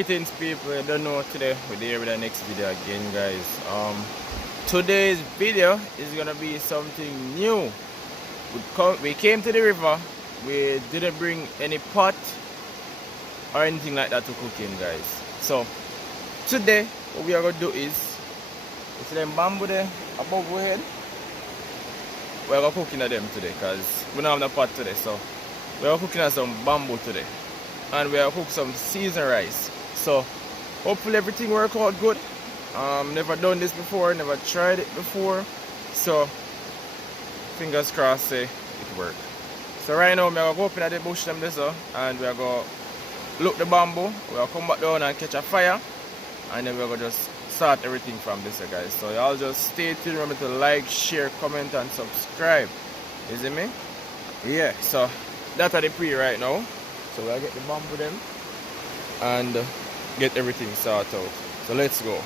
Greetings people, I don't know today, we're here with the next video again guys. Today's video is gonna be something new. We came to the river, we didn't bring any pot or anything like that to cook in guys. So today what we are gonna do is, you see them bamboo there above our head? We're gonna cook in them today because we don't have no pot today, so we're cooking at some bamboo today. And we are cook some seasoned rice. So hopefully everything work out good. Never done this before, never tried it before. So fingers crossed say it work. So right now we are going to open at the bush them this and we are going to look the bamboo. We are come back down and catch a fire. And then we are going to just start everything from this guys. So y'all just stay tuned, remember to like, share, comment and subscribe. You see me? Yeah, so that's the pre right now. So we'll get the bamboo them and get everything sorted out. So let's go.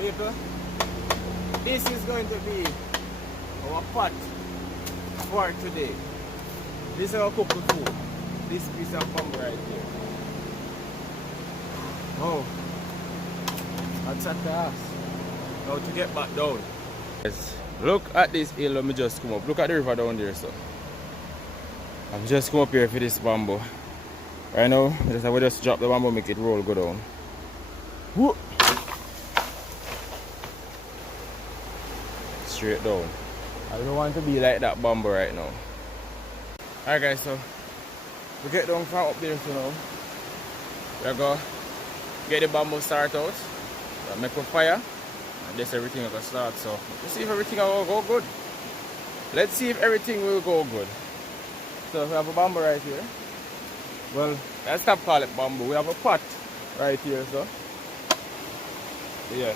People, this is going to be our pot for today. This is our cooking food. This piece of bamboo right here. Oh, that's a task. Now to get back down. Yes. Look at this hill. Let me just come up. Look at the river down there, so. I'm just come up here for this bamboo. Right now, I will just drop the bamboo, make it roll, go down. Whoop. Straight down. I don't want to be like that bamboo right now. Alright guys, so we get down from up there so now. We're gonna get the bamboo start out. So make a fire. And this everything will start. So let's see if everything will go good. Let's see if everything will go good. So we have a bamboo right here. Well, let's stop calling it bamboo. We have a pot right here, so. Yeah.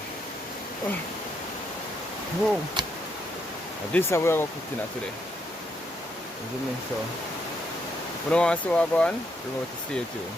Whoa. And this is how we're going to cook today. You see me? So, if you don't want to see what I'm going, you're going to stay tuned.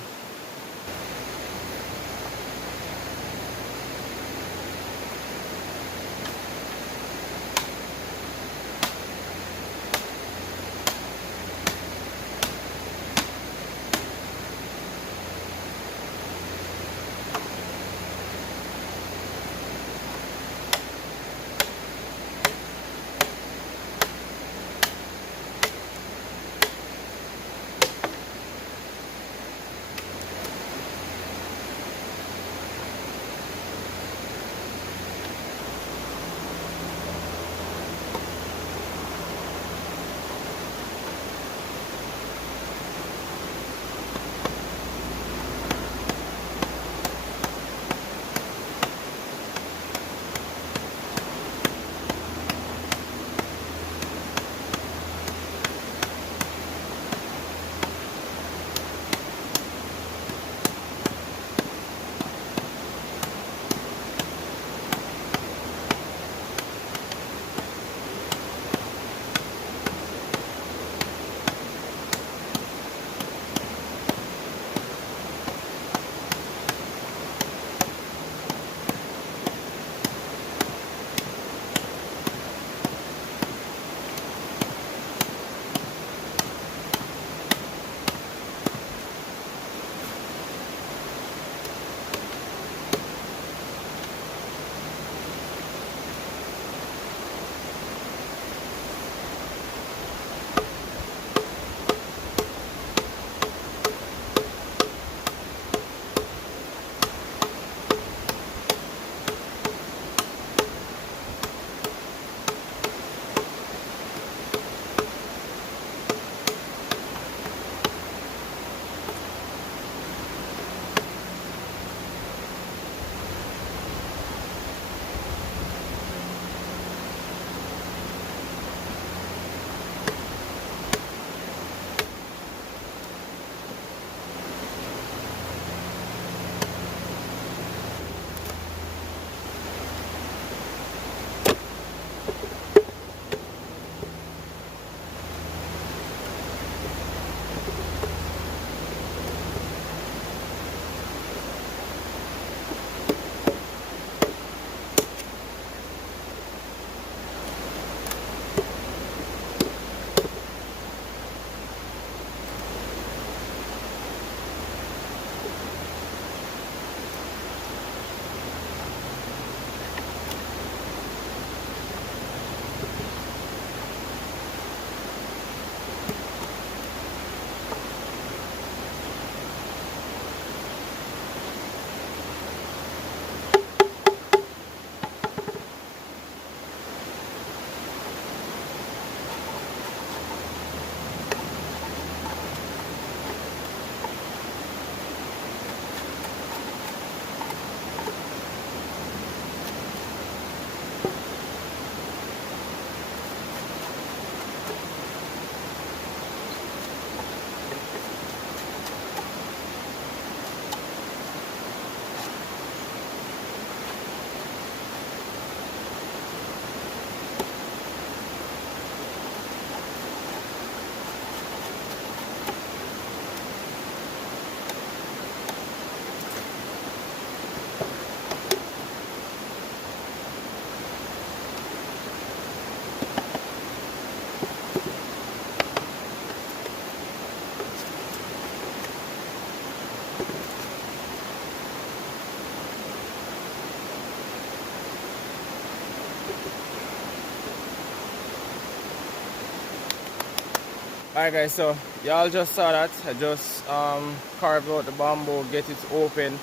Alright guys, so y'all just saw that. I just carved out the bamboo, get it open.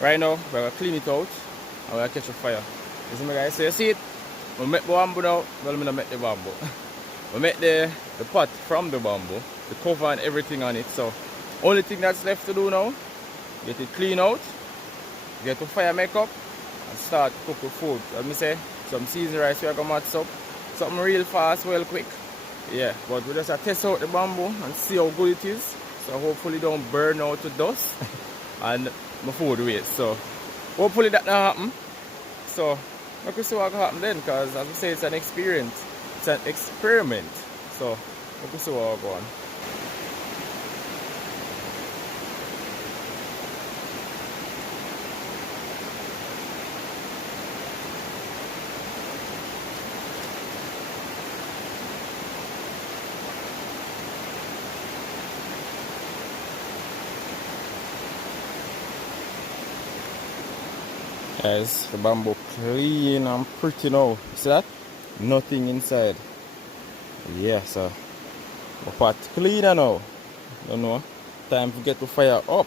Right now, we're gonna clean it out and we're gonna catch a fire. You see me guys? So you see it? We make the bamboo now. Well, we don't make the bamboo. We make the pot from the bamboo, the cover and everything on it. So only thing that's left to do now, get it clean out, get the fire make up and start cook the food. Let me say, some seasoned rice we are gonna match up. Something real fast, real quick. Yeah, but we just test out the bamboo and see how good it is. So hopefully don't burn out to dust and my food waste. So hopefully that not happen. So I can see what can happen then, because as I say, it's an experience. It's an experiment. So I can see what will go on. Guys, the bamboo clean and pretty now. See that? Nothing inside. Yeah, so the pot cleaner now. Don't know. Time to get the fire up.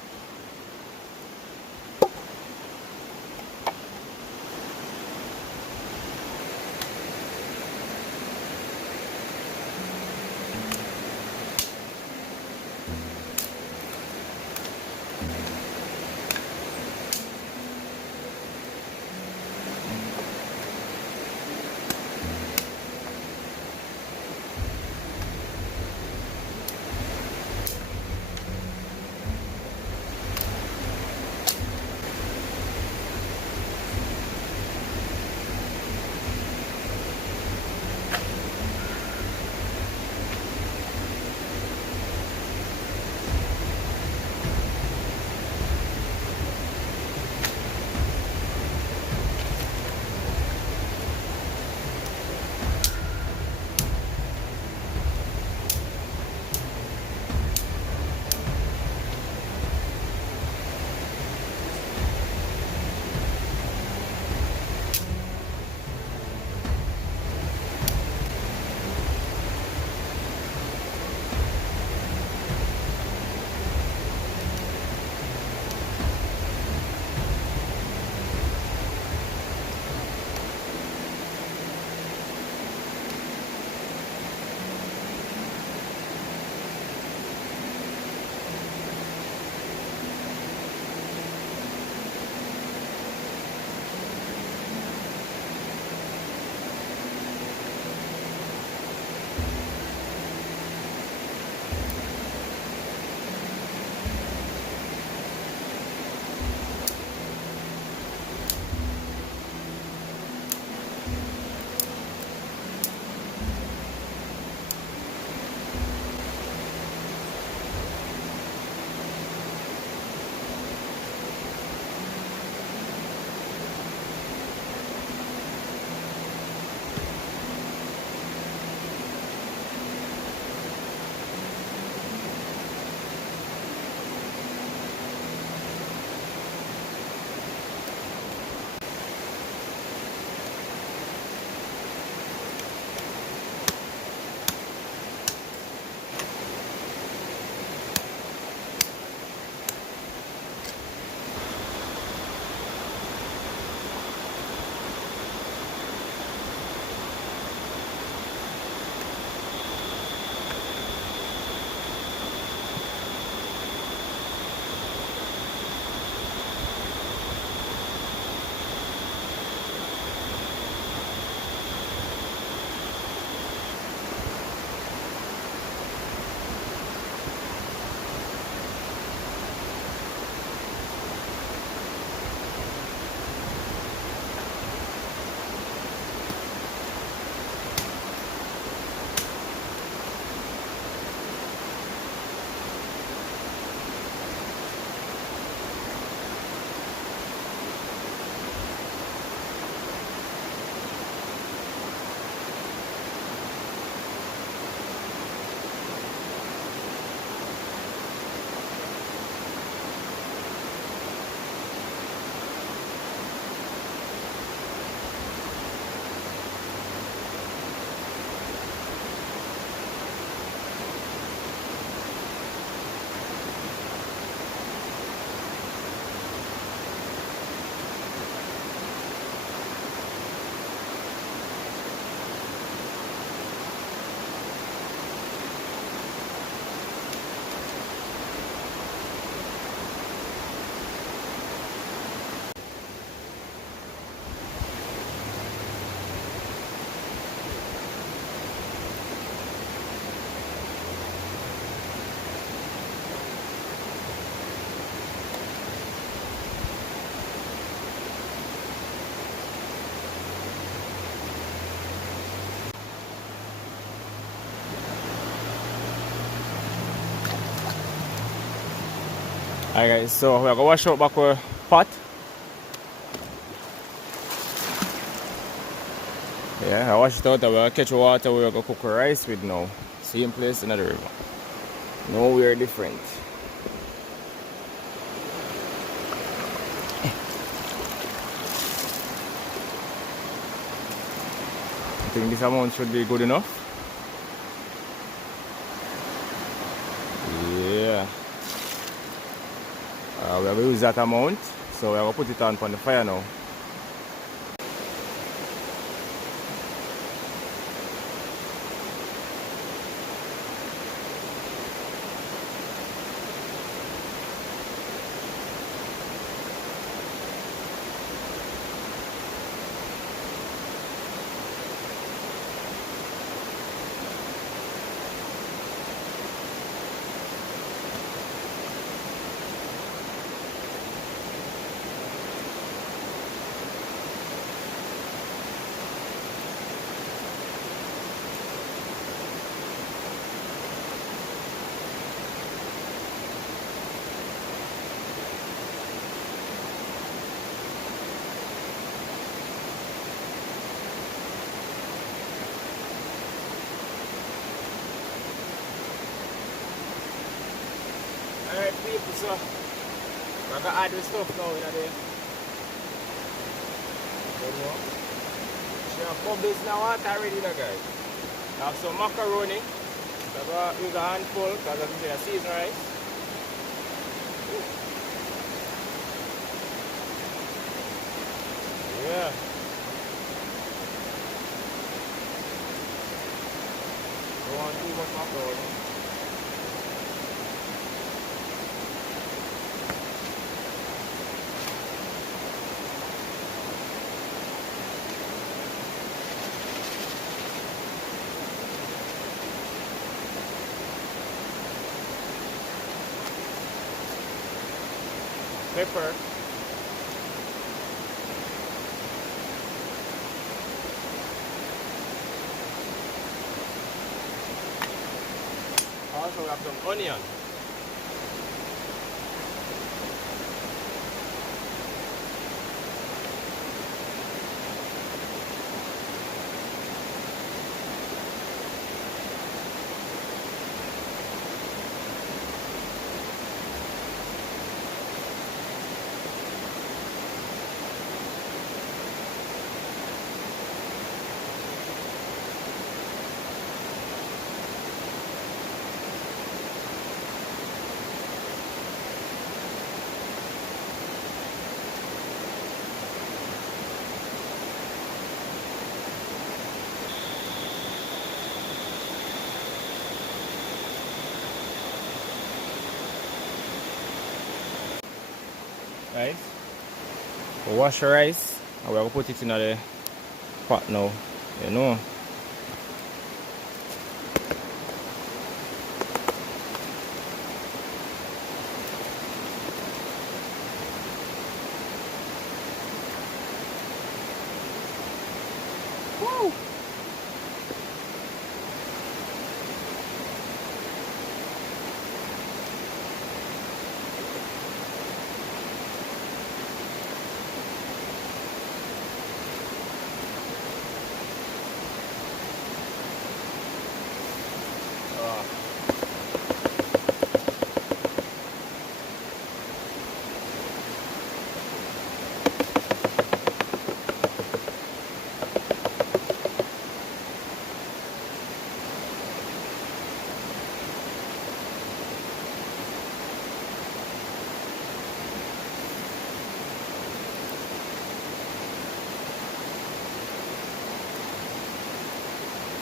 Alright guys, so we're gonna wash out back our pot. Yeah, I wash it out and we're gonna catch water we're gonna cook our rice with now. Same place in the river. Nowhere different. I think this amount should be good enough. Yeah. We have to use that amount. So we're gonna put it on the fire now. Alright people, so we're gonna add the stuff now in there. You know? We have bubbles in the water already now guys. We have some macaroni. We're gonna use a handful because this is a seasoned rice. Yeah. Don't want too much macaroni. Pepper. Also we have some onion. Right? We wash the rice and we're gonna put it in the pot now. You know. Woo!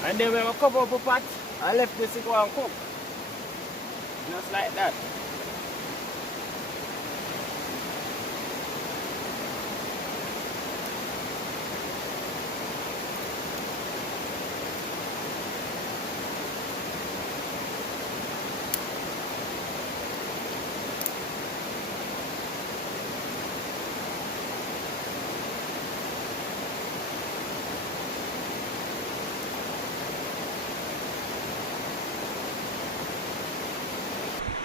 And then we're going to cover up the pot and left this to go and cook. Just like that.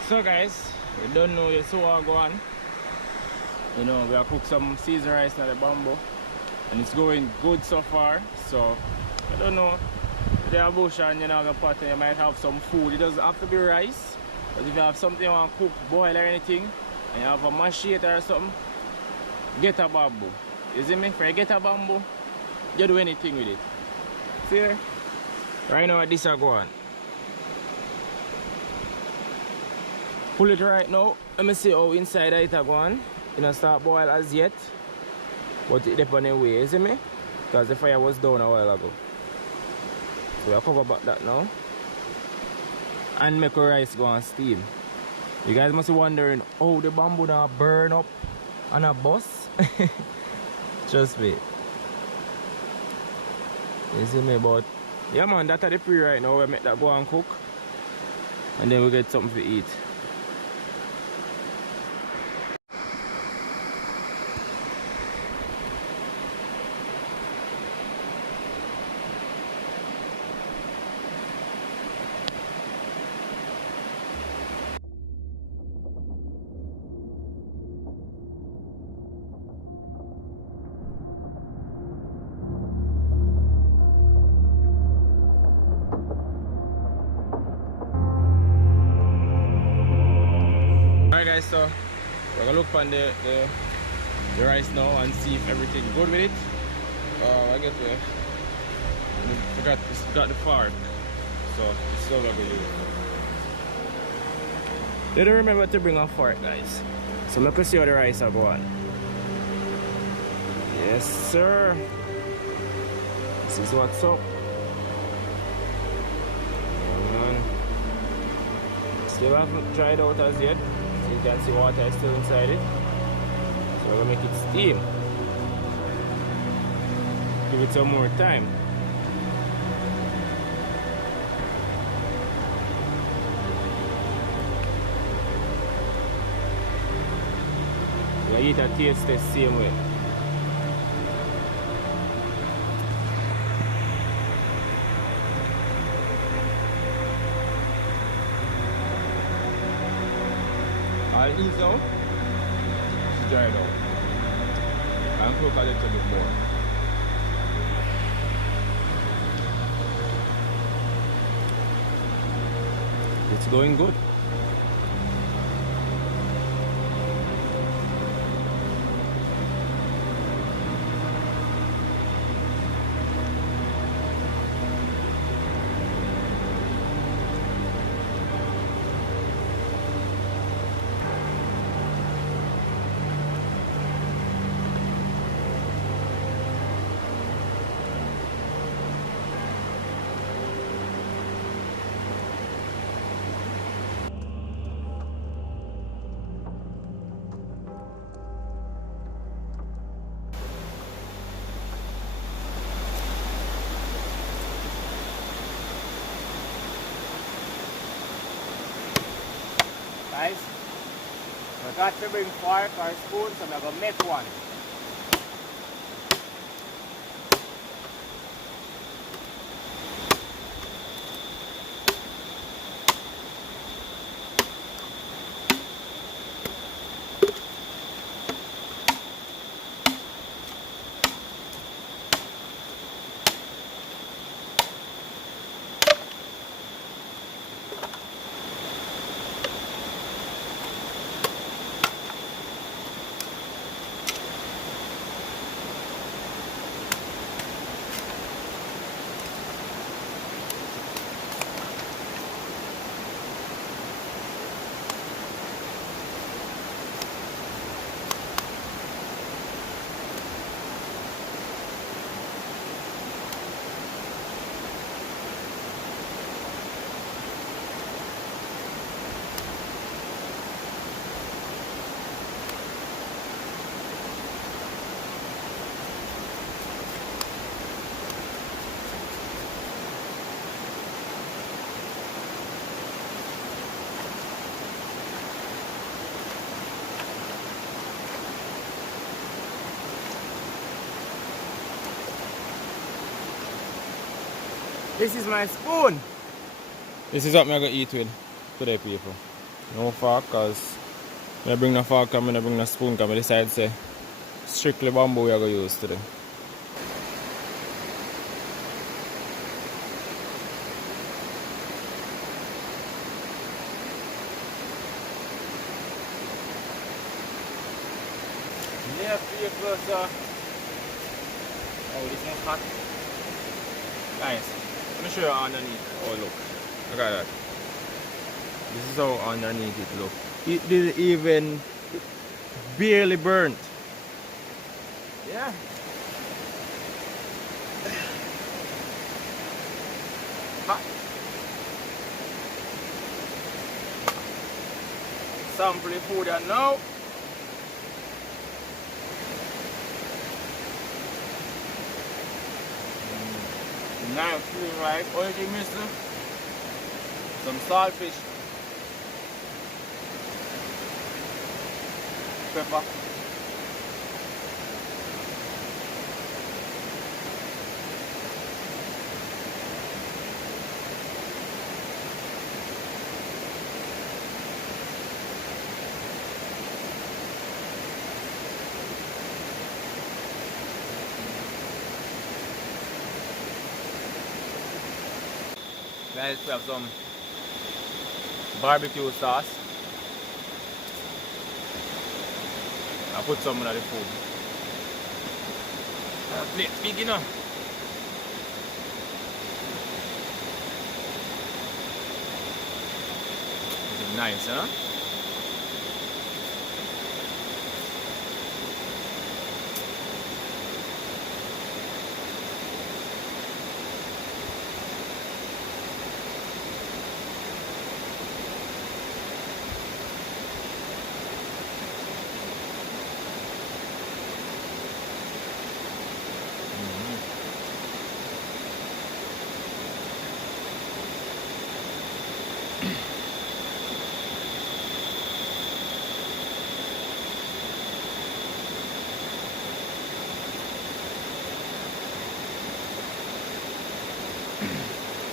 So guys, We don't know yet, so what go on. You know, we have cooked some seasoned rice in the bamboo and it's going good so far. So I don't know. The bush and you know the pot, you might have some food. It doesn't have to be rice, but if you have something you want to cook, boil or anything, and you have a machete or something, get a bamboo. You see me? If you get a bamboo, you do anything with it. See there? Right now this is going. Pull it right now. Let me see how inside it is going. You know, start boil as yet, but it depends on the way, you see me? Because the fire was down a while ago. So we'll cover back that now and make our rice go on steam. You guys must be wondering how the bamboo now burn up on a bus. Trust me. You see me? But yeah man, that's the pre right now. We make that go and cook and then we get something to eat. Alright guys, so we're gonna look on the rice now and see if everything good with it. I get got the fork, so it's still gonna be used. Didn't remember to bring a fork guys. So let us see how the rice are going. Yes sir. This is what's up. Still haven't dried out as yet. You can see water is still inside it. So we're gonna make it steam. Give it some more time. We eat a taste the same way. All these now, it's dried out. And cook a little bit more. It's going good. Guys, I got to bring fork or spoon, so I'm going to make one. This is my spoon. This is what I'm going to eat with today, people. No fork, because I bring the fork and I bring the spoon because I decide to say strictly bamboo we are going to use today. Yeah, pretty close. Oh, this one's hot. Nice. Let me show you underneath. Oh, look. Look at that. This is how underneath it look. It didn't even barely burnt. Yeah. Hot. Sample the food and now. Now feeling right. Oil mixer. Some saltfish. Pepper. Guys, we have some barbecue sauce. I put some in the food. Plate big enough. It's nice, huh?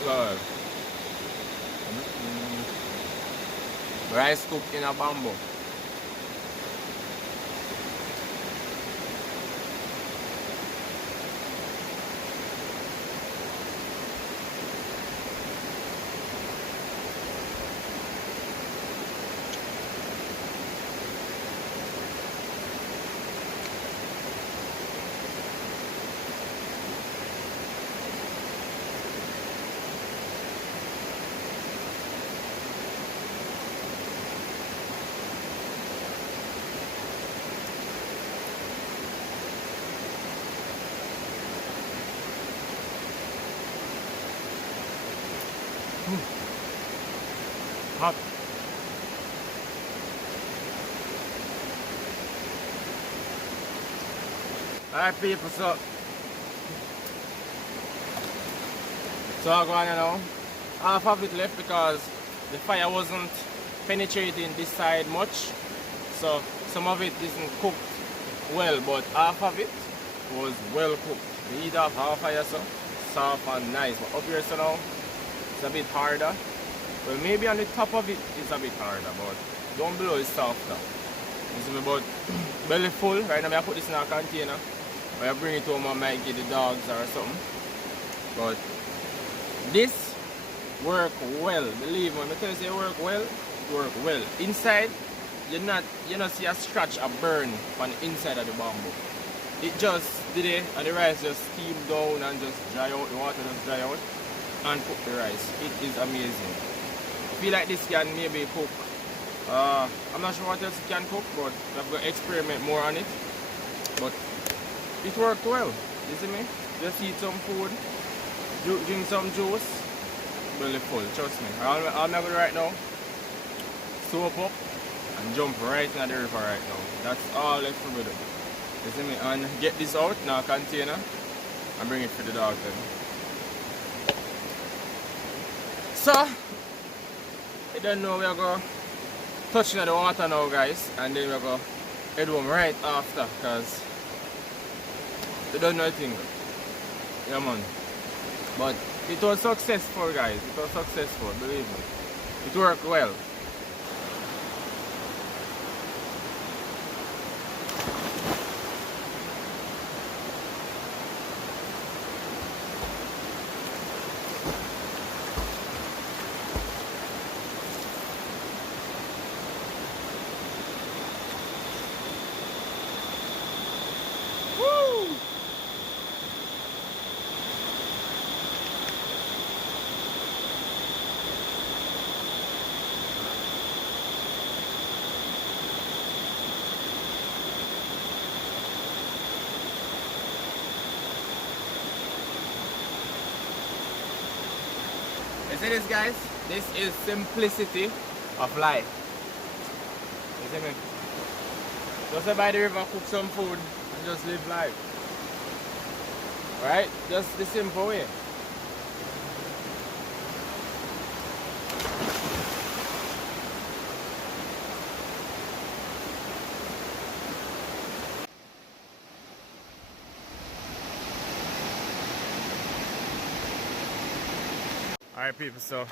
Lord. Rice cooked in a bamboo. Hot. Alright people, so I'm going now. Half of it left because the fire wasn't penetrating this side much. So some of it isn't cooked well, but half of it was well cooked. The heat of half fire so soft and nice. But up here so now it's a bit harder. Well, maybe on the top of it it's a bit harder, but down below is softer. You see me, but belly full. Right now I put this in a container. When I bring it home I might give the dogs or something. But this work well. Believe me, when I tell you say it work well, it work well. Inside, you not see a scratch, a burn on the inside of the bamboo. It just did it, and the rice just steam down and just dry out. The water just dry out and cook the rice. It is amazing. I feel like this can maybe cook. I'm not sure what else it can cook, but I'm going to experiment more on it. But it worked well. You see me? Just eat some food, drink some juice, belly full. Trust me. All I'm going to do right now, soap up and jump right in the river right now. That's all left for me to do. You see me? And get this out in a container and bring it for the dog then. So, you don't know we're going to touch in the water now guys, and then we're going to head home right after because they don't know anything. Yeah man. But it was successful guys, it was successful, believe me. It worked well. see this, guys? This is simplicity of life. You see me? Just go by the river, cook some food, and just live life. Right? Just the simple way. Alright people, so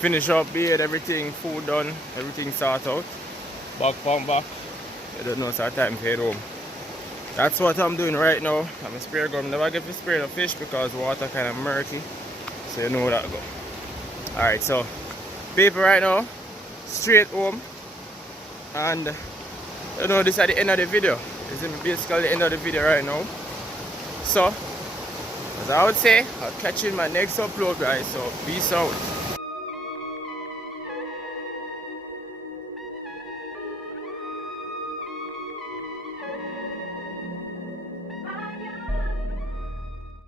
finish up beard, everything, food done, everything sorted out. Back from back. I don't know, it's our time to head home. That's what I'm doing right now. I'm a spray gun. Never get to spray the fish because water kind of murky. So you know where that go. Alright, so people right now, straight home. And you know, this is the end of the video. This is basically the end of the video right now. So as I would say, I'll catch you in my next upload, guys. So peace out.